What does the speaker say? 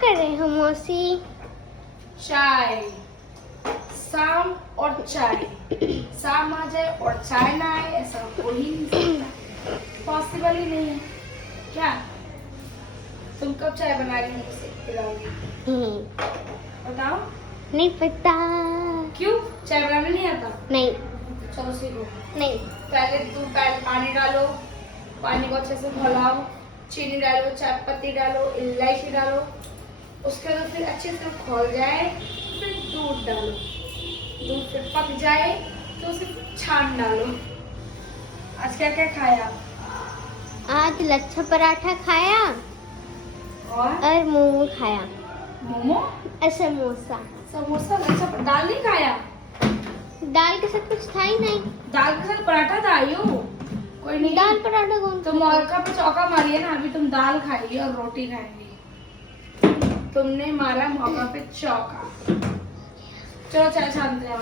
कर रहे हो मौसी? चाय, शाम और चाय, शाम आ जाए और चाय ना आए ऐसा हो ही नहीं सकता, पॉसिबल ही नहीं है। क्या तुम कब चाय बना रही हो मुझसे पिलाओगी? बताओ। नहीं पता। क्यों, चाय बनाना नहीं आता? नहीं। चलो सीखो। नहीं। पहले पानी डालो, पानी को अच्छे से खौलाओ, चीनी डालो, चाय पत्ती डालो, इलायची डालो, उसके बाद फिर अच्छे से खौल जाए फिर दूध डालो, दूध फिर पक जाए तो उसे छान डालो। आज क्या क्या खाया? आज लच्छा पराठा खाया और मोमो खाया। मोमो और समोसा। समोसा अच्छा, दाल नहीं खाया? दाल के साथ कुछ था ही नहीं। दाल के साथ पराठा था आयु, कोई नहीं। दाल पराठा कौन तुम मौका पे चौका मारी है ना, अभी तुम दाल खाएगी और रोटी खाएंगी। तुमने मारा मौका पे चौका। चलो चाय छानते हैं।